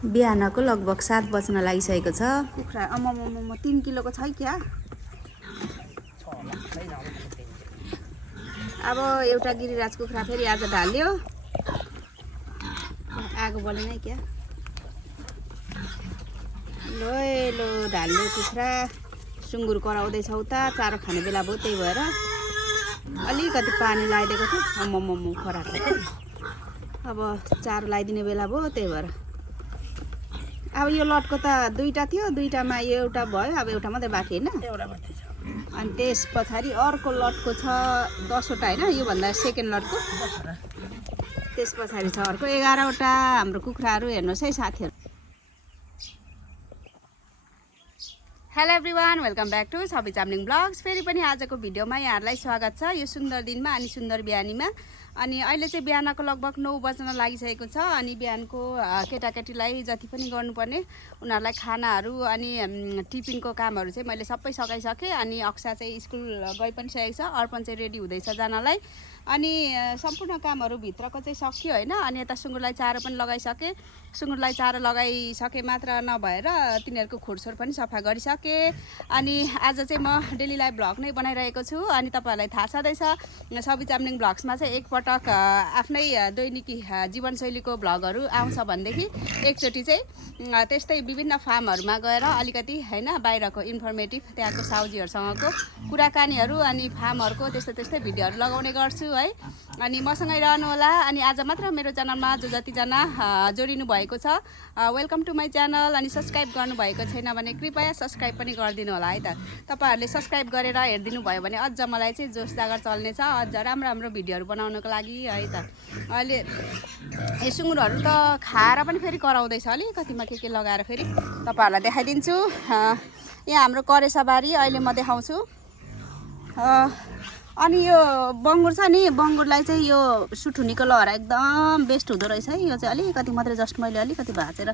बिहानको लगभग 7 बज्न लागिसकेको छ। कुखुरा अम्म 3 किलोको छ क्या। अब एउटा गिरिराज कुखुरा फेरि आज ढाल्यो। आगो बलेन क्या। लो ढाल्यो कुखुरा। सुँगुर कराउँदैछ उता चारो खाने बेला भयो, त्यही भएर अलिकति पानी लगाइदिएको थियो। अम्म खराको अब चारो लगाइदिने बेला भयो, त्यही भएर अब यो लटको त दुईटा थियो, दुईटामा एउटा भयो, अब एउटा मात्रै बाँकी होइन। अनि त्यस पछाडि अर्को लटको छ 10वटा होइन, योभन्दा सेकेन्ड लटको त्यस पछाडि छ अर्को 11वटा। हाम्रो कुखुराहरू हेर्नुहोस् है साथीहरू। Hello everyone, welcome back to सबै चाम्लिङ ब्लग्स। फेरि पनि आजको भिडियोमा यहाँहरूलाई स्वागत छ यो सुन्दर दिनमा अनि सुन्दर बिहानीमा। अनि अहिले चाहिँ बिहानको लगभग 9 बज्न लागिसकेको छ। अनि बिहानको केटाकेटीलाई जति पनि गर्नुपर्ने उनीहरूलाई खानाहरू अनि टिफिनको कामहरू चाहिँ मैले सबै सकाइसकेँ। अनि अक्सा चाहिँ स्कुल गइ पनि सकेको छ, अर्पण चाहिँ रेडी हुँदैछ जानलाई। अनि सम्पूर्ण कामहरू भित्रको चाहिँ सक्यो होइन। अनि यता सुँगुरलाई चारो पनि लगाइसकेँ। सुँगुरलाई चारो लगाइसके मात्र नभएर तिनीहरूको खोरसोर पनि सफा गरिसकेँ। अनि आज चाहिँ म डेली लाइभ भ्लग नै बनाइरहेको छु। अनि तपाईँहरूलाई थाहा छँदैछ सबै चाम्लिङ ब्लग्समा चाहिँ एकपटक आफ्नै दैनिकी जीवनशैलीको भ्लगहरू आउँछ भनेदेखि एकचोटि चाहिँ त्यस्तै विभिन्न फार्महरूमा गएर अलिकति होइन बाहिरको इन्फर्मेटिभ त्यहाँको साउजीहरूसँगको कुराकानीहरू अनि फार्महरूको त्यस्तै भिडियोहरू लगाउने गर्छु है। अनि मसँगै रहनु होला। अनि आज मात्र मेरो च्यानलमा जो जतिजना जोडिनु भएको छ वेलकम टु माई च्यानल। अनि सब्सक्राइब गर्नुभएको छैन भने कृपया सब्सक्राइब पनि गरिदिनु होला है त। तपाईँहरूले सब्सक्राइब गरेर हेरिदिनु भयो भने अझ मलाई चाहिँ जोस जागर चल्नेछ अझ राम्रो भिडियोहरू बनाउनको लागि है त। अहिले यो सुँगुरहरू त खाएर पनि फेरि कराउँदैछ अलिकतिमा के लगाएर फेरि तपाईँहरूलाई देखाइदिन्छु। यहाँ हाम्रो करेसाबारी अहिले म देखाउँछु। अनि यो बङ्गुर छ नि, बङ्गुरलाई चाहिँ यो सुठुनीको लहरा एकदम बेस्ट हुँदो रहेछ है। यो चाहिँ अलिकति मात्रै जस्ट मैले अलिकति भाँचेर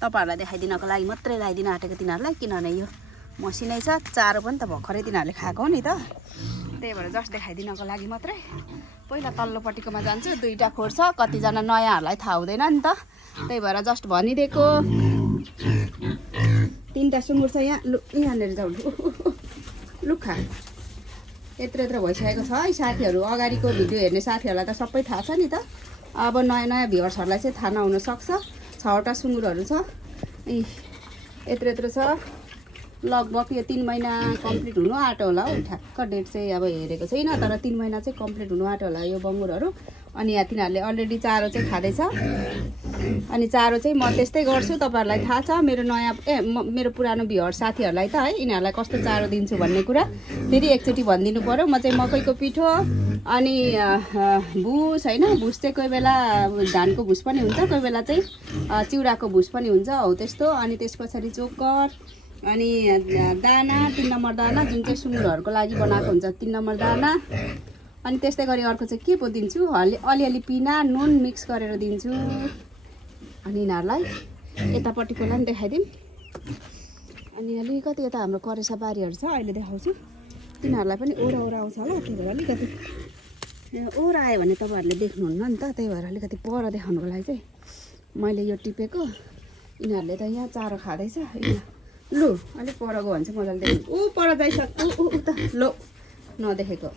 तपाईँहरूलाई देखाइदिनको लागि मात्रै लगाइदिन आँटेको तिनीहरूलाई, किनभने यो मसिनै छ। चारो पनि त भर्खरै तिनीहरूले खाएको हो नि त, त्यही भएर जस्ट देखाइदिनको लागि मात्रै। पहिला तल्लोपट्टिकोमा जान्छु, 2टा खोर छ, कतिजना नयाँहरूलाई थाहा हुँदैन नि त, त्यही भएर जस्ट भनिदिएको। 3टा सुँगुर छ यहाँ। यहाँनिर जाउँ लुखा यत्रो भइसकेको छ है साथीहरू। अगाडिको भिडियो हेर्ने साथीहरूलाई त सबै थाहा छ नि त। अब नयाँ भ्युअर्सहरूलाई चाहिँ थाहा नहुन सक्छ। 6वटा सुँगुरहरू छ। यत्रो छ। लगभग यो 3 महिना कम्प्लिट हुनु आँटो होला हौ। ठ्याक्क डेट चाहिँ अब हेरेको छैन, तर 3 महिना चाहिँ कम्प्लिट हुनु आँटो होला यो बङ्गुरहरू। अनि यहाँ तिनीहरूले अलरेडी चारो चाहिँ खाँदैछ। अनि चारो चाहिँ म त्यस्तै गर्छु, तपाईँहरूलाई थाहा छ। मेरो मेरो पुरानो भ्युअर्स साथीहरूलाई त है यिनीहरूलाई कस्तो चारो दिन्छु भन्ने कुरा फेरि एकचोटि भनिदिनु पऱ्यो। म चाहिँ मकैको पिठो अनि भुस होइन, भुस चाहिँ कोही बेला धानको भुस पनि हुन्छ, कोही बेला चाहिँ चिउराको भुस पनि हुन्छ हौ त्यस्तो। अनि त्यस पछाडि चोकर अनि दाना 3 नम्बर दाना जुन चाहिँ सुँगुरहरूको लागि बनाएको हुन्छ 3 नम्बर दाना। अनि त्यस्तै गरी अर्को चाहिँ के पो दिन्छु, अलिअलि पिना नुन मिक्स गरेर दिन्छु। अनि यिनीहरूलाई यतापट्टिकोलाई पनि देखाइदिउँ। अनि अलिकति यता हाम्रो करेसा बारीहरू छ, अहिले देखाउँछु। तिनीहरूलाई पनि ओरा आउँछ होला, त्यही भएर अलिकति ओरा आयो भने तपाईँहरूले देख्नुहुन्न नि त, त्यही भएर अलिकति पर देखाउनुको लागि चाहिँ मैले यो टिपेको। यिनीहरूले त यहाँ चारो खाँदैछ। लु अलिक पर गयो भने चाहिँ मजाले देख्नु। पर जाइसक्यो उता लो नदेखेको।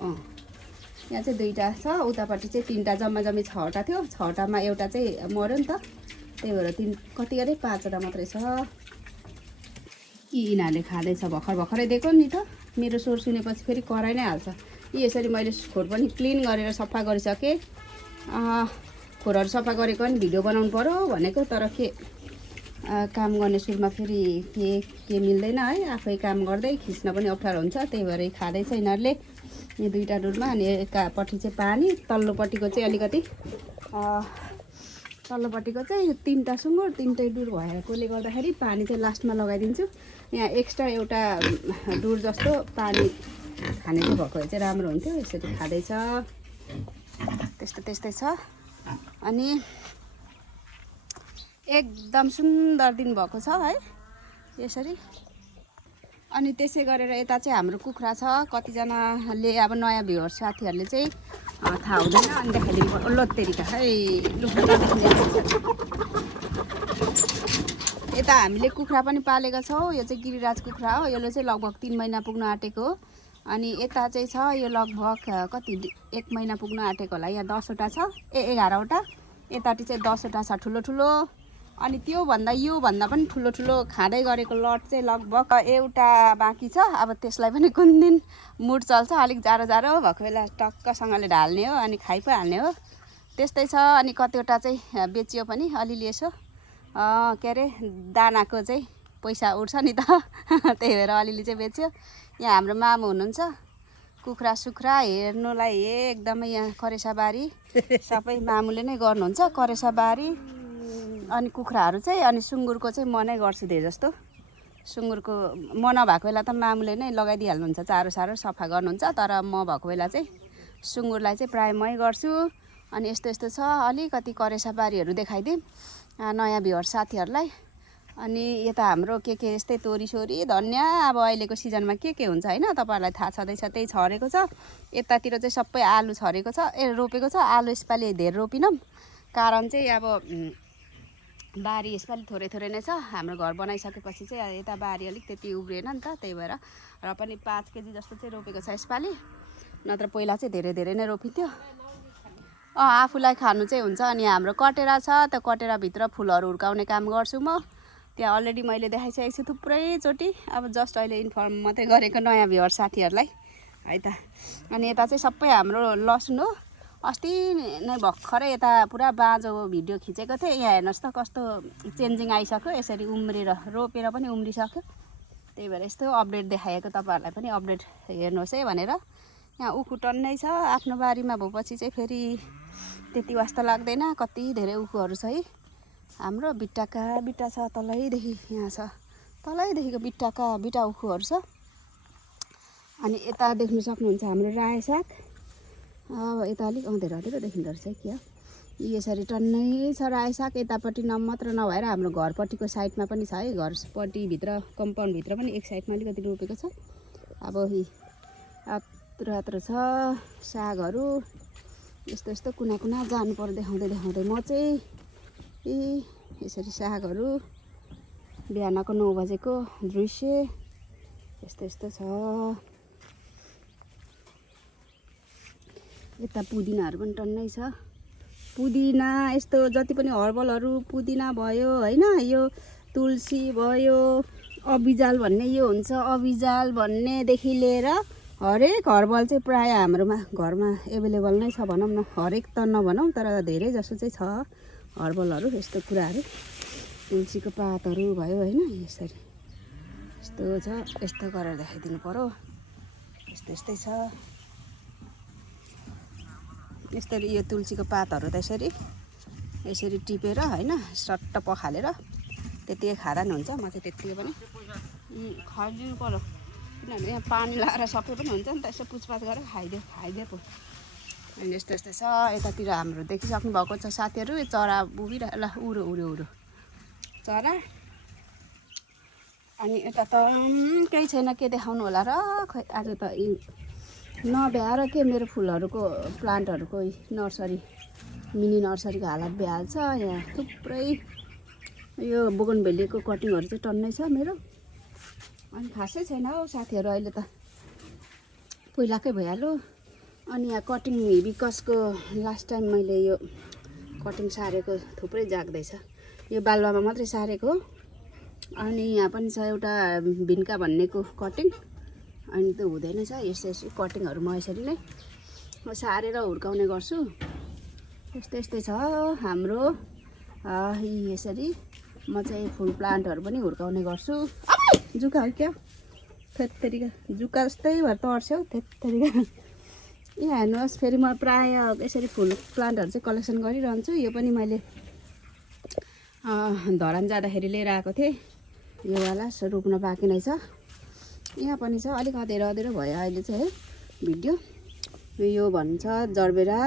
यहाँ चाहिँ 2टा छ, उतापट्टि चाहिँ 3टा, जम्मा 6वटा थियो। 6वटामा एउटा चाहिँ मऱ्यो नि त, त्यही भएर 3 कति गरे 5वटा मात्रै छ। यिनीहरूले खाँदैछ, भर्खरै दिएको नि त। मेरो स्वर सुनेपछि फेरि कराइ नै हाल्छ। यसरी मैले खोर पनि क्लिन गरेर सफा गरिसकेँ। खोरहरू सफा गरेको पनि भिडियो बनाउनु पर्यो भनेको, तर के काम गर्ने सुरुमा फेरि के मिल्दैन है। आफै काम गर्दै खिच्न पनि अप्ठ्यारो हुन्छ, त्यही भएर खाँदैछ यिनीहरूले। यो 2टा डुरमा अनि एकापट्टि चाहिँ पानी, तल्लोपट्टिको चाहिँ अलिकति तल्लोपट्टिको चाहिँ 3टा सुँगुर 3टै डुर भएकोले गर्दाखेरि पानी चाहिँ लास्टमा लगाइदिन्छु। यहाँ एक्स्ट्रा एउटा डुर जस्तो पानी खाने चाहिँ भएको चाहिँ राम्रो हुन्थ्यो। यसरी खाँदैछ, त्यस्तै छ। अनि एकदम सुन्दर दिन भएको छ है यसरी। अनि त्यसै गरेर यता चाहिँ हाम्रो कुखुरा छ। कतिजनाले अब नयाँ भ्युअर्स साथीहरूले चाहिँ थाहा हुँदैन, अनि देखाइदिनु पर्यो। लोत्तेरिका है लु यता हामीले कुखुरा पनि पालेका छौँ। यो चाहिँ गिरिराज कुखुरा हो। यसले चाहिँ लगभग 3 महिना पुग्न आँटेको हो। अनि यता चाहिँ छ यो लगभग कति 1 महिना पुग्न आँटेको होला। यहाँ 10वटा छ 11वटा। यतापट्टि चाहिँ 10वटा छ ठुलो ठुलो। अनि त्योभन्दा योभन्दा पनि ठुलो ठुलो खाँदै गरेको लट चाहिँ लगभग एउटा बाँकी छ। अब त्यसलाई पनि कुन दिन मुड चल्छ अलिक जाडो जाडो भएको बेला टक्कसँगले ढाल्ने हो अनि खाइ पो हाल्ने हो। त्यस्तै छ। अनि कतिवटा चाहिँ बेचियो पनि अलिअलि यसो के अरे दानाको चाहिँ पैसा उठ्छ नि त त्यही भएर अलिअलि चाहिँ बेच्यो। यहाँ हाम्रो मामु हुनुहुन्छ कुखुरा सुखुरा हेर्नुलाई एकदमै यहाँ करेसाबारी सबै मामुले नै गर्नुहुन्छ। करेसाबारी अनि कुखुराहरू चाहिँ अनि सुँगुरको चाहिँ म नै गर्छु धेरै जस्तो। सुँगुरको म नभएको बेला त मामुले नै लगाइदिइहाल्नुहुन्छ चारो सारो सफा गर्नुहुन्छ। तर म भएको बेला चाहिँ सुँगुरलाई चाहिँ प्रायः मै गर्छु। अनि यस्तो यस्तो छ अलिकति करेसाबारीहरू देखाइदिउँ नयाँ भ्युअर्स साथीहरूलाई। अनि यता हाम्रो के यस्तै तोरीसोरी धनियाँ अब अहिलेको सिजनमा के हुन्छ होइन तपाईँहरूलाई थाहा छँदैछ त्यही छरेको छ। यतातिर चाहिँ सबै आलु छरेको छ रोपेको छ। आलु यसपालि धेरै रोपिनौँ कारण चाहिँ अब बारी यसपालि थोरै थोरै नै छ। हाम्रो घर बनाइसकेपछि चाहिँ यता बारी अलिक त्यति उब्रिएन नि त त्यही भएर र पनि 5 केजी जस्तो चाहिँ रोपेको छ यसपालि। नत्र पहिला चाहिँ धेरै धेरै नै रोपिन्थ्यो। आफूलाई खानु चाहिँ हुन्छ। अनि हाम्रो कटेरा छ त्यो कटेराभित्र फुलहरू हुर्काउने काम गर्छु म। त्यहाँ अलरेडी मैले देखाइसकेको छु थुप्रैचोटि। अब जस्ट अहिले इन्फर्म मात्रै गरेको नयाँ भ्युअर्स साथीहरूलाई है त। अनि यता चाहिँ सबै हाम्रो लसुन हो। अस्ति नै भर्खरै यता पुरा बाँझो भिडियो खिचेको थिएँ। यहाँ हेर्नुहोस् त कस्तो चेन्जिङ आइसक्यो। यसरी उम्रेर रोपेर पनि उम्रिसक्यो। त्यही भएर यस्तो अपडेट देखाएको तपाईँहरूलाई पनि अपडेट हेर्नुहोस् है भनेर। यहाँ उखु टन्नै छ आफ्नो बारीमा भएपछि चाहिँ फेरि त्यति वास्ता लाग्दैन। कति धेरै उखुहरू छ है। हाम्रो बिट्टाका बिट्टा छ तलैदेखि यहाँ छ तलैदेखिको बिट्टा उखुहरू छ। अनि यता देख्नु सक्नुहुन्छ हाम्रो रायो साग। अब यता अलिक अँधेरो अँधेरो देखिँदो रहेछ क्या यसरी टन्नै छ रायो साग। यतापट्टि मात्र नभएर हाम्रो घरपट्टिको साइडमा पनि छ है। घरपट्टिभित्र कम्पाउन्डभित्र पनि एक साइडमा अलिकति रोपेको छ। अब यत्रो छ सागहरू यस्तो यस्तो कुना कुना जानु पर्यो देखाउँदै म चाहिँ यसरी सागहरू बिहानको 9 बजेको दृश्य यस्तो यस्तो छ। यता पुदिनाहरू पनि टन्नै छ। पुदिना यस्तो जति पनि हर्बलहरू पुदिना भयो होइन यो तुलसी भयो अबिजाल भन्ने यो हुन्छ अबिजाल भन्नेदेखि लिएर हरेक हर्बल चाहिँ प्रायः हाम्रोमा घरमा एभाइलेबल नै छ भनौँ न। हरेक त नभनौँ तर धेरै जसो चाहिँ छ हर्बलहरू यस्तो कुराहरू। तुलसीको पातहरू भयो होइन यसरी यस्तो छ। यस्तो गरेर देखाइदिनु पर्यो। यस्तै छ। यसरी यो तुलसीको पातहरू त यसरी टिपेर होइन सट्ट पखालेर त्यतिकै खाँदा नि हुन्छ। म चाहिँ त्यतिकै पनि खाइदिनु पर्यो किनभने यहाँ पानी लगाएर सबै पनि हुन्छ नि त। यसो पुछपाछ गरेर खाइदियो पो। अनि यस्तो छ। यतातिर हाम्रो देखिसक्नु भएको छ साथीहरू चरा उभिरह ल उरो चरा। अनि यता त केही छैन के देखाउनु होला र खै आज त नभ्याएर के मेरो फुलहरूको प्लान्टहरूको नर्सरी मिनी नर्सरीको हालत भइहाल्छ। यहाँ थुप्रै यो बोगनभेलियाको कटिङहरू चाहिँ टन्नै छ मेरो। अनि खासै छैन हौ साथीहरू अहिले त पहिलाकै भइहाल्यो। अनि यहाँ कटिङ हिबिकसको लास्ट टाइम मैले यो कटिङ सारेको थुप्रै जाग्दैछ। यो बालुवामा मात्रै सारेको। अनि यहाँ पनि छ एउटा भिन्का भन्नेको कटिङ। अनि त्यो हुँदैन छ यस्तो कटिङहरू म यसरी नै सारेर हुर्काउने गर्छु। यस्तै छ हाम्रो यसरी म चाहिँ फुल प्लान्टहरू पनि हुर्काउने गर्छु। जुका हो क्या थेत्तेरिका जुका जस्तै भएर तर्स्यो थेत्तेरिका। यहाँ हेर्नुहोस् फेरि म प्रायः यसरी फुल प्लान्टहरू चाहिँ कलेक्सन गरिरहन्छु। यो पनि मैले धरान जाँदाखेरि लिएर आएको थिएँ। यो वाला रोप्न बाँकी नै छ। यहाँ पनि छ अलिक अँधेरो भयो अहिले चाहिँ है भिडियो। यो भन्छ जरबेरा।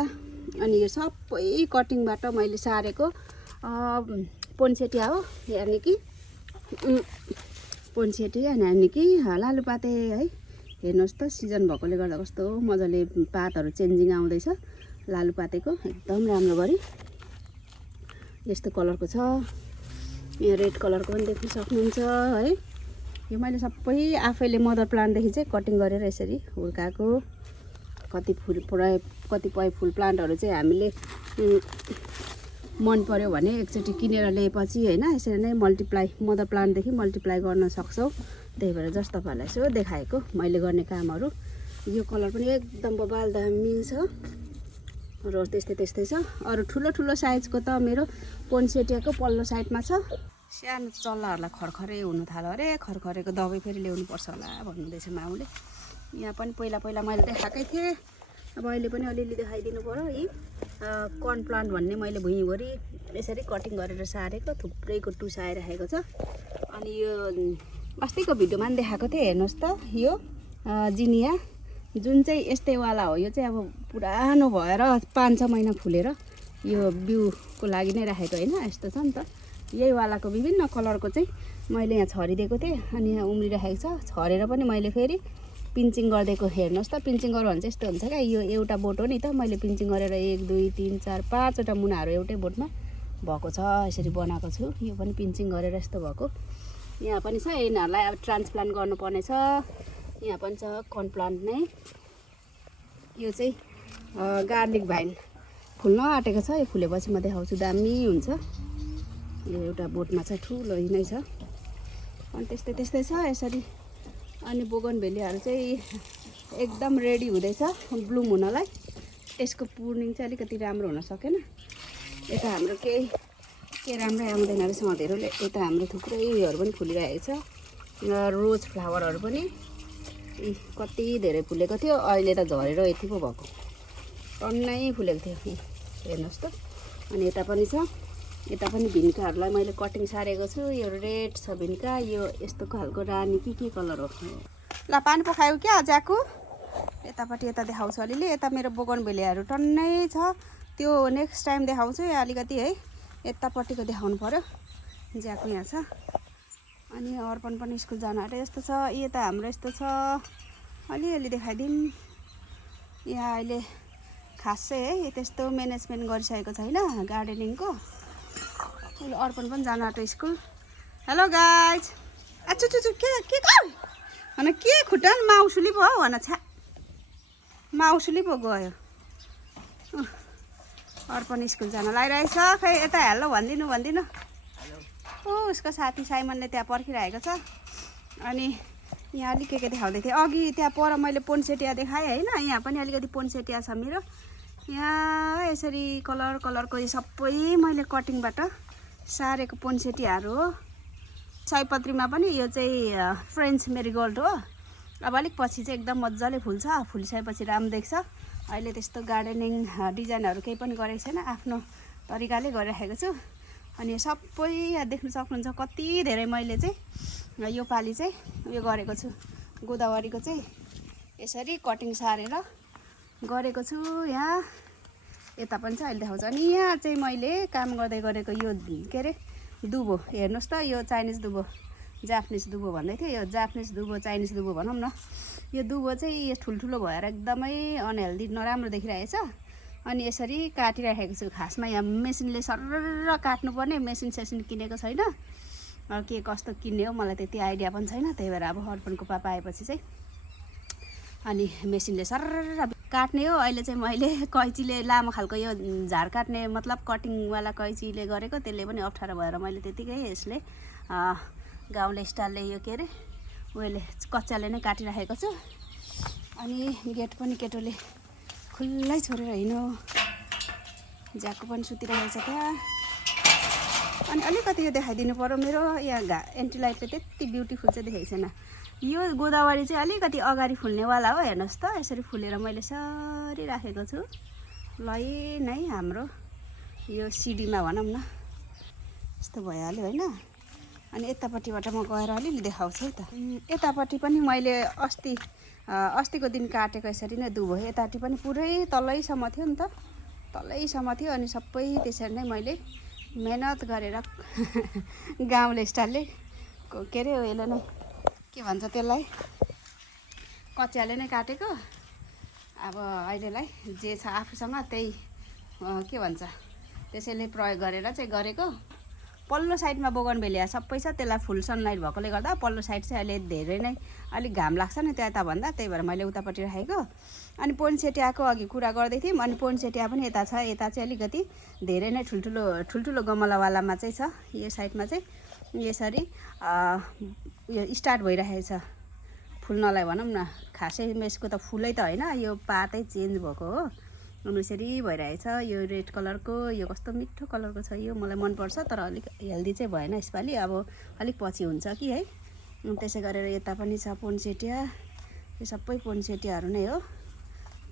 अनि यो सबै कटिङबाट मैले सारेको पोन्सेटिया हो यानि कि पोन्सेटिया यानि कि लालुपाते है। हेर्नुहोस् त सिजन भएकोले गर्दा कस्तो मजाले पातहरू चेन्जिङ आउँदैछ लालुपातेको एकदम राम्रो गरी। यस्तो कलरको छ। यहाँ रेड कलरको पनि देख्न सक्नुहुन्छ है। यो मैले सबै आफैले मदर प्लान्टदेखि चाहिँ कटिङ गरेर यसरी हुर्काएको। कतिपय फुल प्लान्टहरू चाहिँ हामीले मन पर्यो भने एकचोटि किनेर ल्याएपछि होइन यसरी नै मदर प्लान्टदेखि मल्टिप्लाई गर्न सक्छौँ। त्यही भएर जस्ट तपाईँहरूलाई यसो देखाएको मैले गर्ने कामहरू। यो कलर पनि एकदम बबाल दामी छ र त्यस्तै छ। अरू ठुलो साइजको त मेरो पोन्सेटियाको पल्लो साइडमा छ। सानो चल्लाहरूलाई खरखरे हुनु थाल्यो अरे, खरखरेको दबाई फेरि ल्याउनु पर्छ होला भन्नुहुँदैछ माउले। यहाँ पनि पहिला मैले देखाएकै थिएँ, अब अहिले पनि अलिअलि देखाइदिनु पर्यो। यी कर्न प्लान्ट भन्ने मैले भुइँभरि यसरी कटिङ गरेर सारेको, थुप्रैको टुसाइराखेको छ। अनि यो अस्तिको भिडियोमा पनि देखाएको थिएँ, हेर्नुहोस् त यो जिनिया जुन चाहिँ यस्तैवाला हो। यो चाहिँ अब पुरानो भएर 5-6 महिना फुलेर यो बिउको लागि नै राखेको होइन, यस्तो छ नि त। यही वालाको विभिन्न कलरको चाहिँ मैले यहाँ छरिदिएको थिएँ अनि यहाँ उम्रिरहेको छ। छरेर पनि मैले फेरि पिन्चिङ गरिदिएको। हेर्नुहोस् त, पिन्चिङ गर्यो भने चाहिँ यस्तो हुन्छ क्या। यो एउटा बोट हो नि त, मैले पिन्चिङ गरेर 1 2 3 4 5वटा मुनाहरू एउटै बोटमा भएको छ, यसरी बनाएको छु। यो पनि पिन्चिङ गरेर यस्तो भएको। यहाँ पनि छ, यिनीहरूलाई अब ट्रान्सप्लान्ट गर्नुपर्ने छ। यहाँ पनि छ कर्न प्लान्ट नै। यो चाहिँ गार्लिक भाइन फुल्न आँटेको छ। यो फुलेपछि म देखाउँछु, दामी हुन्छ। यो एउटा बोटमा चाहिँ ठुलो नै छ। अनि त्यस्तै छ यसरी। अनि बोगनभेलियाहरू चाहिँ एकदम रेडी हुँदैछ ब्लुम हुनलाई। यसको पुर्निङ चाहिँ अलिकति राम्रो हुन सकेन। यता हाम्रो के राम्रै आउँदैन रहेछ उनीहरूले। यता हाम्रो थुप्रै उयोहरू पनि फुलिरहेको छ। रोज फ्लावरहरू पनि कति धेरै फुलेको थियो, अहिले त झरेर यति पो भएको, टन्नै फुलेको थियो। हेर्नुहोस् त। अनि यता पनि छ, यता पनि भिन्काहरूलाई मैले कटिङ सारेको छु। यो रेड छ भिन्का, यो यस्तो खालको रानी के कलर हो। ल पानी पखायो क्या ज्याकु। यतापट्टि यता देखाउँछु अलिअलि। यता मेरो बोगनभेलियाहरू टन्नै छ, त्यो नेक्स्ट टाइम देखाउँछु। यहाँ अलिकति है यतापट्टिको देखाउनु पर्यो। ज्याकु यहाँ छ। अनि अर्पण पनि स्कुल जानु आँटे यस्तो छ। यता हाम्रो यस्तो छ, अलिअलि देखाइदिउँ। यहाँ अहिले खास चाहिँ है त्यस्तो म्यानेजमेन्ट गरिसकेको छैन गार्डनिङको। अर्पण पनि जानु आँट्यो स्कुल। Hello guys. अच्छा के भन, के खुट्टा माउसुली पो हो भन। छ्या माउसुली पो गयो। अर्पण स्कुल जान लागिरहेछ। खै यता हेलो भनिदिनु। उसको साथी साइमनले त्यहाँ पर्खिरहेको छ। अनि यहाँ अलिक के देखाउँदै थिएँ अघि। त्यहाँ पर मैले पोन्सेटिया देखाएँ होइन, यहाँ पनि अलिकति पोन्सेटिया छ मेरो। यहाँ यसरी कलरको यो सबै मैले कटिङबाट सारेको पोन्सेटियाहरू हो। सयपत्रीमा पनि यो चाहिँ फ्रेन्च मेरीगोल्ड हो। अब अलिक पछि चाहिँ एकदम मजाले फुल्छ। फुलिसकेपछि राम्रो देख्छ। अहिले त्यस्तो गार्डनिङ डिजाइनहरू केही पनि गरेको छैन, आफ्नो तरिकाले गरिराखेको छु। अनि सबै यहाँ देख्न सक्नुहुन्छ कति धेरै मैले चाहिँ यो पालि चाहिँ उयो गरेको छु। गोदावरीको चाहिँ यसरी कटिङ सारेर गरेको छु। यहाँ यता पनि छ, अहिले देखाउँछु। अनि यहाँ चाहिँ मैले काम गर्दै गरेको यो के अरे दुबो हेर्नुहोस् त। यो चाइनिज दुबो, जापानिज दुबो भन्दै थियो। यो जापानिज दुबो चाइनिज दुबो भनौँ न। यो दुबो चाहिँ यो ठुल्ठुलो भएर एकदमै अनहेल्दी नराम्रो देखिरहेछ। अनि यसरी काटिराखेको छु। खासमा यहाँ मेसिनले सरर काट्नुपर्ने, मेसिन किनेको छैन। के कस्तो किन्ने हो मलाई त्यति आइडिया पनि छैन। त्यही भएर अब अर्पणको पापा आएपछि चाहिँ अनि मेसिनले सरर काट्ने हो। अहिले चाहिँ मैले कैँचीले लामो खालको यो झार काट्ने मतलब कटिङवाला कैँचीले गरेको, त्यसले पनि अप्ठ्यारो भएर मैले त्यतिकै यसले गाउँले स्टाइलले यो के अरे उयोले कच्चाले नै काटिराखेको छु। अनि गेट पनि केटोले खुल्लै छोडेर हिँड्यो। ज्याकको पनि सुतिरहेको छ त्यहाँ। अनि अलिकति यो देखाइदिनु पर्यो, मेरो यहाँ एन्टिलाइटले त्यति ब्युटिफुल चाहिँ देखेको छैन। यो गोदावरी चाहिँ अलिकति अगाडि फुल्नेवाला हो। हेर्नुहोस् त, यसरी फुलेर मैले सरी राखेको छु। लाइन है हाम्रो यो सिडीमा भनौँ न यस्तो भइहाल्यो होइन। अनि यतापट्टिबाट म गएर अलिअलि देखाउँछु है त। यतापट्टि पनि मैले अस्तिको दिन काटेको यसरी नै दुबो। यतापट्टि पनि पुरै तलैसम्म थियो नि त, तलैसम्म थियो। अनि सबै त्यसरी नै मैले मेहनत गरेर गाउँले स्टाइलले के अरे उयोले नै के भन्छ त्यसलाई कचियाले नै काटेको। अब अहिलेलाई जे छ आफूसँग त्यही के भन्छ त्यसैले प्रयोग गरेर चाहिँ गरेको। पल्लो साइडमा बोगनभेलिया सबै छ, त्यसलाई फुल सनलाइट भएकोले गर्दा पल्लो साइड चाहिँ अहिले धेरै नै अलिक घाम लाग्छ नि त्यता भन्दा, त्यही भएर मैले उतापट्टि राखेको। अनि पोन्सेटियाको अघि कुरा गर्दै थियौँ, अनि पोन्सेटिया पनि यता छ। यता चाहिँ अलिकति धेरै नै ठुल्ठुलो गमलावालामा चाहिँ छ। यो साइडमा चाहिँ यसरी यो स्टार्ट भइरहेको छ फुल्नलाई भनौँ न। खासै यसको त फुलै त होइन, यो पातै चेन्ज भएको हो। अनि यसरी भइरहेछ। यो रेड कलरको, यो कस्तो मिठो कलरको छ, यो मलाई मनपर्छ। तर अलिक हेल्दी चाहिँ भएन यसपालि, अब अलिक पछि हुन्छ कि है। त्यसै गरेर यता पनि छ पोन्सेटिया। यो सबै पोन्सेटियाहरू नै हो।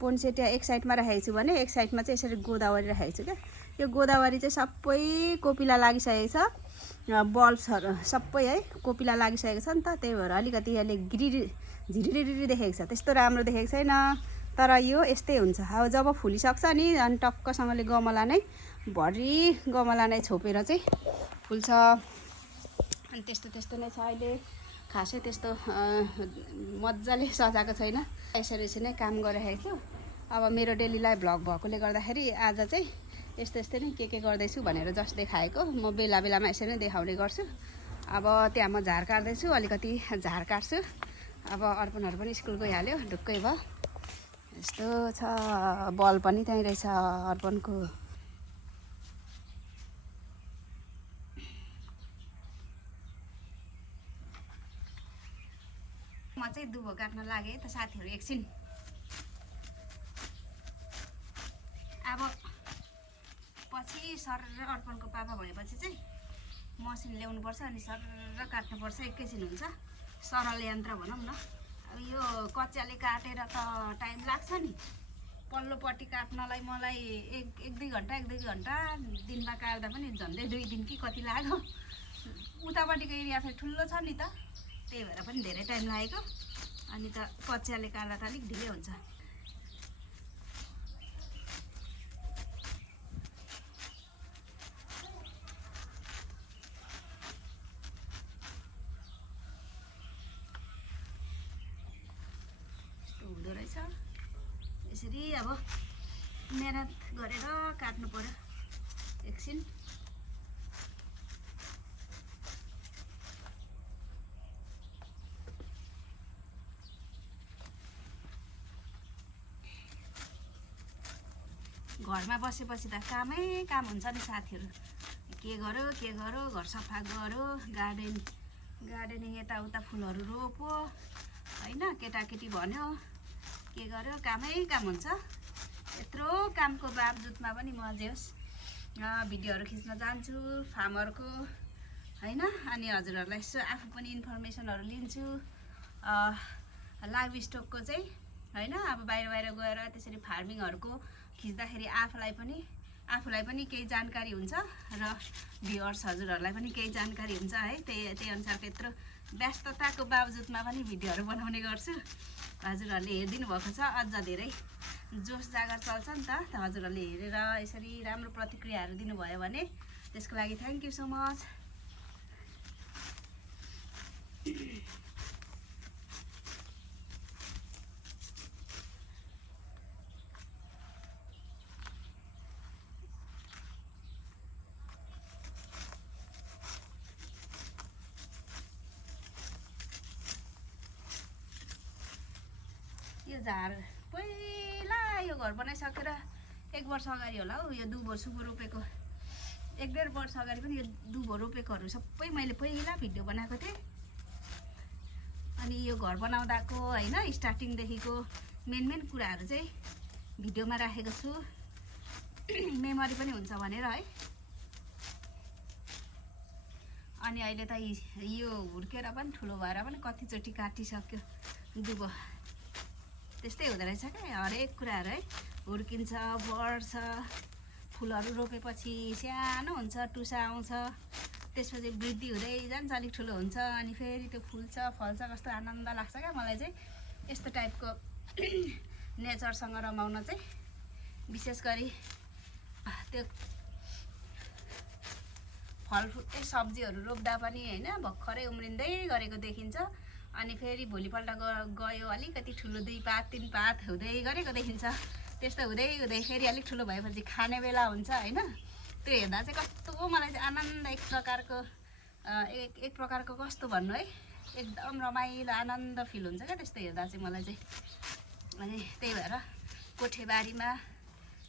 पोन्सेटिया एक साइडमा राखेको छु भने एक साइडमा चाहिँ यसरी गोदावरी राखेको छु क्या। यो गोदावरी चाहिँ सबै कोपिला लागिसकेको छ, बल्ब्सहरू सबै है कोपिला लागिसकेको छ नि त। त्यही भएर अलिकति यसले झिरिरी देखेको छ, त्यस्तो राम्रो देखेको छैन। तर यो यस्तै हुन्छ, अब जब फुलिसक्छ नि अनि टक्कसँगले गमला नै भरि गमला नै छोपेर चाहिँ फुल्छ। अनि त्यस्तो नै छ अहिले। खासै त्यस्तो मजाले सजाएको छैन, यसरी नै काम गरिरहेको छु। अब मेरो डेली लाइफ भ्लग भएकोले गर्दाखेरि आज चाहिँ यस्तै नै के गर्दैछु भनेर जस्ट देखाएको। म बेला बेलामा यसरी नै देखाउने गर्छु। अब त्यहाँ म झार काट्दैछु, अलिकति झार काट्छु। अब अर्पणहरू पनि स्कुल गइहाल्यो, ढुक्कै भयो। यस्तो छ। बल पनि त्यहीँ रहेछ अर्पणको। म चाहिँ दुबो काट्न लागेँ त साथीहरू एकछिन। अब पछि सर र अर्पणको पापा भएपछि चाहिँ मसिन ल्याउनुपर्छ, अनि सर र काट्नुपर्छ, एकैछिन हुन्छ। सरल यन्त्र भनौँ न। अब यो कच्चाले काटेर त टाइम लाग्छ नि। पल्लोपट्टि काट्नलाई मलाई एक दुई घन्टा दिनमा काट्दा पनि झन्डै 2 दिन कि कति लाग्यो। उतापट्टिको एरिया फेरि ठुलो छ नि त, त्यही भएर पनि धेरै टाइम लागेको। अनि त कच्चाले काट्दा त अलिक ढिलै हुन्छ। हुँदो रहेछ यसरी। अब मेहनत गरेर काट्नु पर्यो एकछिन। घरमा बसेपछि त कामै काम हुन्छ नि साथीहरू। के गरो, घर सफा गरो, गार्डनिङ यताउता फुलहरू रोपो होइन, केटाकेटी भन्यो के गर्यो, कामै काम हुन्छ। यत्रो कामको बावजुदमा पनि म जे होस् भिडियोहरू खिच्न जान्छु फार्मरको होइन। अनि हजुरहरूलाई यसो आफू पनि इन्फर्मेसनहरू लिन्छु लाइभ स्टकको चाहिँ होइन। अब बाहिर गएर त्यसरी फार्मिङहरूको खिच्दाखेरि आफूलाई पनि केही जानकारी हुन्छ र भ्युअर्स हजुरहरूलाई पनि केही जानकारी हुन्छ है। त्यही अनुसारको यत्रो व्यस्तताको बावजुदमा पनि भिडियोहरू बनाउने गर्छु। हजुरहरूले हेरिदिनु भएको छ, अझ धेरै जोस जागर चल्छ नि त। हजुरहरूले हेरेर यसरी राम्रो प्रतिक्रियाहरू दिनुभयो भने त्यसको लागि थ्याङ्क यू सो मच। यो झार पहिला यो घर बनाइसकेर 1 वर्ष अगाडि होला हौ, यो दुबो सुबो रोपेको 1-1.5 वर्ष अगाडि पनि यो दुबो रोपेकोहरू सबै मैले पहिला भिडियो बनाएको थिएँ। अनि यो घर बनाउँदाको होइन स्टार्टिङदेखिको मेन कुराहरू चाहिँ भिडियोमा राखेको छु, मेमोरी पनि हुन्छ भनेर है। अनि अहिले त यो हुर्केर पनि ठुलो भएर पनि कतिचोटि काटिसक्यो दुबो। त्यस्तै हुँदो रहेछ क्या हरेक कुराहरू है। हुर्किन्छ, बढ्छ, फुलहरू रोपेपछि सानो हुन्छ, टुसा आउँछ, त्यसपछि वृद्धि हुँदै जान्छ, अलिक ठुलो हुन्छ, अनि फेरि त्यो फुल्छ फल्छ। कस्तो आनन्द लाग्छ क्या मलाई चाहिँ यस्तो टाइपको नेचरसँग रमाउन चाहिँ। विशेष गरी त्यो फलफुल सब्जीहरू रोप्दा पनि होइन भर्खरै उम्रिँदै गरेको देखिन्छ। अनि फेरि भोलिपल्ट गयो अलिकति ठुलो 2 पात 3 पात हुँदै गरेको देखिन्छ। त्यस्तो हुँदै फेरि अलिक ठुलो भएपछि खाने बेला हुन्छ होइन। त्यो हेर्दा चाहिँ कस्तो मलाई चाहिँ आनन्द एक प्रकारको कस्तो भन्नु है, एकदम रमाइलो आनन्द फिल हुन्छ क्या त्यस्तो हेर्दा चाहिँ मलाई चाहिँ। अनि त्यही भएर कोठेबारीमा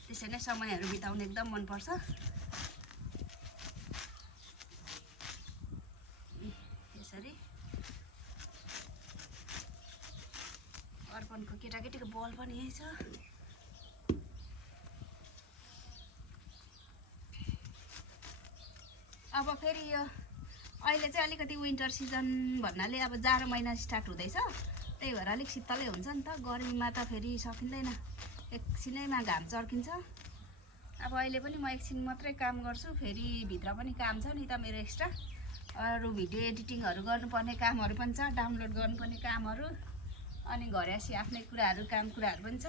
त्यसै नै समयहरू बिताउन एकदम मनपर्छ। यसरी अर्पणको केटाकेटीको बल पनि यही छ। अब फेरि यो अहिले चाहिँ अलिकति विन्टर सिजन भन्नाले अब जाडो महिना स्टार्ट हुँदैछ, त्यही भएर अलिक शीतलै हुन्छ नि त। गर्मीमा त फेरि सकिँदैन, एकछिनैमा घाम चर्किन्छ। अब अहिले पनि म एकछिन मात्रै काम गर्छु, फेरि भित्र पनि काम छ नि त मेरो एक्स्ट्रा। अरू भिडियो एडिटिङहरू गर्नुपर्ने कामहरू पनि छ, डाउनलोड गर्नुपर्ने कामहरू, अनि घरेसी आफ्नै कुराहरू कुराहरू पनि छ।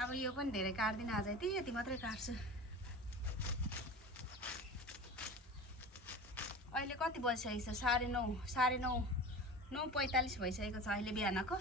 अब यो पनि धेरै काट्दिनँ, आज यति मात्रै काट्छु। अहिले कति बजिसकेको छ? 9:30 9:45 भइसकेको छ अहिले बिहानको।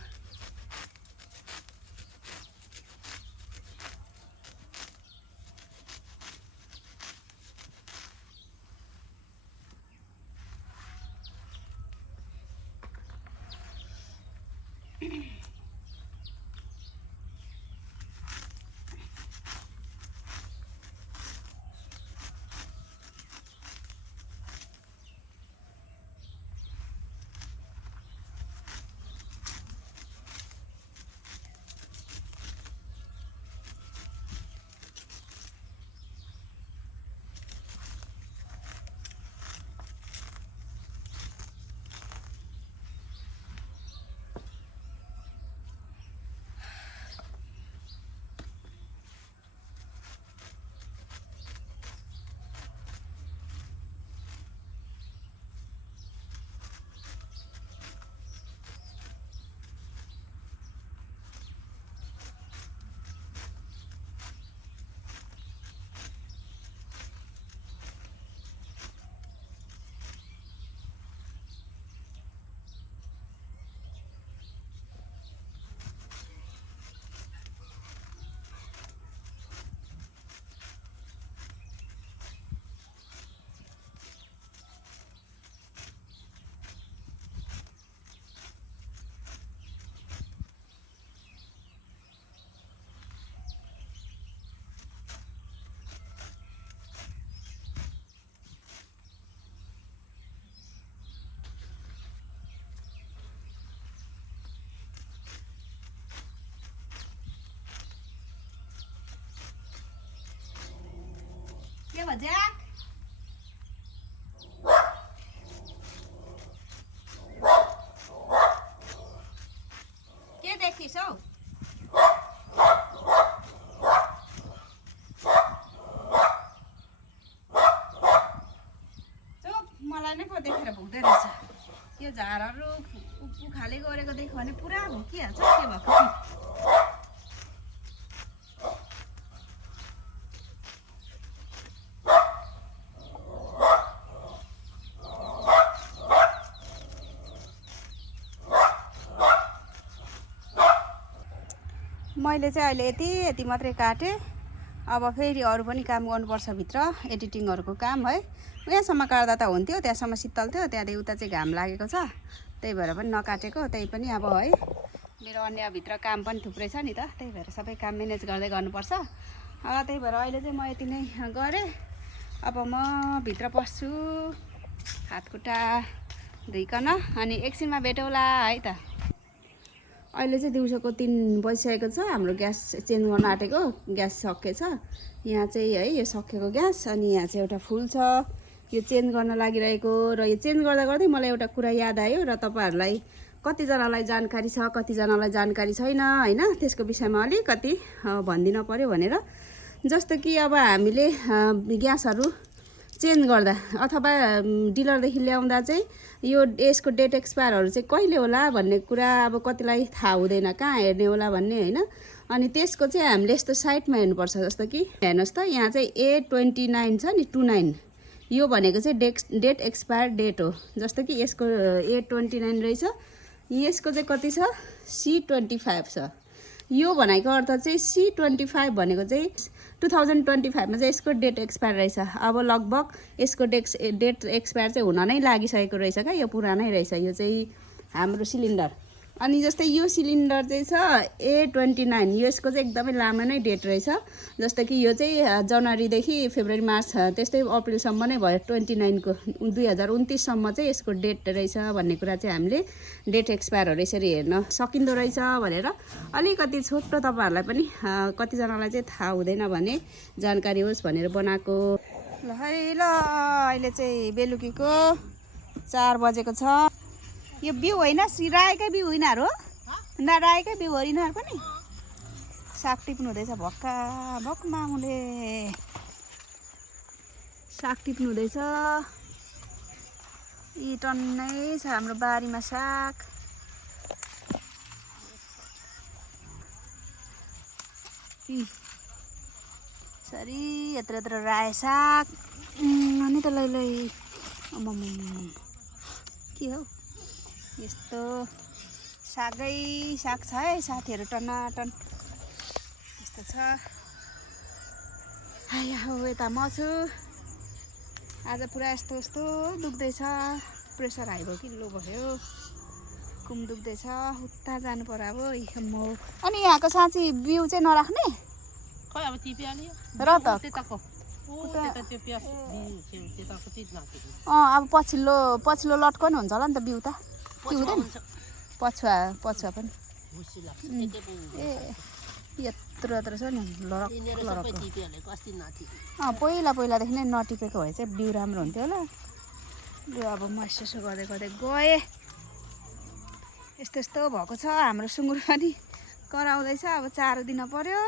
के भन्छ के देखिस् हौ? चुप, मलाई नै पो देखेर भुक्दै रहेछ। यो झारहरू उखाले गरेको देख्यो भने पुरा भुकिहाल्छ। के भएको? मैले चाहिँ अहिले यति मात्रै काटेँ। अब फेरि अरू पनि काम गर्नुपर्छ भित्र, एडिटिङहरूको काम है। यहाँसम्म काट्दा त हुन्थ्यो, त्यहाँसम्म शीतल थियो, त्यहाँदेखि उता चाहिँ घाम लागेको छ, त्यही भएर पनि नकाटेको। त्यही पनि अब है मेरो अन्य भित्र काम पनि थुप्रै छ नि त, त्यही भएर सबै काम म्यानेज गर्दै गर्नुपर्छ। त्यही भएर अहिले चाहिँ म यति नै गरेँ। अब म भित्र पस्छु हातखुट्टा धुइकन, अनि एकछिनमा भेटौँला है त। अहिले चाहिँ दिउँसोको 3 बजिसकेको छ। हाम्रो ग्यास चेन्ज गर्न आँटेको, ग्यास सकिएछ यहाँ चाहिँ है। यो सकिएको ग्यास, अनि यहाँ चाहिँ एउटा फुल छ, यो चेन्ज गर्न लागिरहेको। र यो चेन्ज गर्दा गर्दै मलाई एउटा कुरा याद आयो, र तपाईँहरूलाई कतिजनालाई जानकारी छ, कतिजनालाई जानकारी छैन होइन, त्यसको विषयमा अलिकति भनिदिन पर्यो भनेर। जस्तो कि अब हामीले ग्यासहरू चेन्ज गर्दा अथवा डिलरदेखि ल्याउँदा चाहिँ यो यसको डेट एक्सपायरहरू चाहिँ कहिले होला भन्ने कुरा अब कतिलाई थाहा हुँदैन, कहाँ हेर्ने होला भन्ने होइन। अनि त्यसको चाहिँ हामीले यस्तो साइटमा हेर्नुपर्छ। जस्तो कि हेर्नुहोस् त, यहाँ चाहिँ A29 छ नि, 29, यो भनेको चाहिँ डेट एक्सपायर डेट हो। जस्तो कि यसको A29 रहेछ, यसको चाहिँ कति छ, C25 छ। यो भनेको अर्थ चाहिँ C25 भनेको चाहिँ 2025मा चाहिँ यसको डेट एक्सपायर रहेछ। अब लगभग यसको डेट एक्सपायर चाहिँ हुन नै लागिसकेको रहेछ क्या, यो पुरानै रहेछ यो चाहिँ हाम्रो सिलिन्डर। अनि जस्तै यो सिलिन्डर चाहिँ छ A29, यसको चाहिँ एकदमै लामो नै डेट रहेछ। जस्तो कि यो चाहिँ जनवरीदेखि फेब्रुअरी मार्च त्यस्तै अप्रिलसम्म नै भयो, 29को 2029सम्म चाहिँ यसको डेट रहेछ भन्ने कुरा चाहिँ हामीले डेट एक्सपायरहरू यसरी हेर्न सकिँदो रहेछ भनेर अलिकति छोटो तपाईँहरूलाई पनि कतिजनालाई चाहिँ थाहा हुँदैन भने जानकारी होस् भनेर बनाएको। ल है ल अहिले चाहिँ बेलुकीको 4 बजेको छ। यो बिउ होइन, रायोकै बिउ यिनीहरू हो, रायोकै बिउ हो यिनीहरू पनि। साग टिप्नु हुँदैछ भक्का भक मामुले साग टिप्नु हुँदैछ। यी टन्नै छ हाम्रो बारीमा साग। सरी यत्रो यत्रो रायो साग अनि त लै अम्म के हो यस्तो सागै साग छ है साथीहरू, टनाटन यस्तो छ। आया हो यता म छु आज पुरा यस्तो यस्तो दुख्दैछ, प्रेसर हाई भयो कि लो भयो, कुम दुख्दैछ, उता जानु पर्यो अब म। अनि यहाँको साँच्ची बिउ चाहिँ नराख्ने खै अब टिपिहाल्यो र त त्यताको त्यो प्याज त्यताको चिज नाच्यो। अब पछिल्लो लटको नि हुन्छ होला नि त बिउ त, के हुँदैन पछुवा पनि ए यत्रो यत्रो छ नि पहिलादेखि नै नटिपेको भए चाहिँ बिउ राम्रो हुन्थ्यो होला। यो अब म यसो गर्दै गएँ, यस्तो यस्तो भएको छ। हाम्रो सुँगुर पनि कराउँदैछ, अब चारो दिन पर्यो।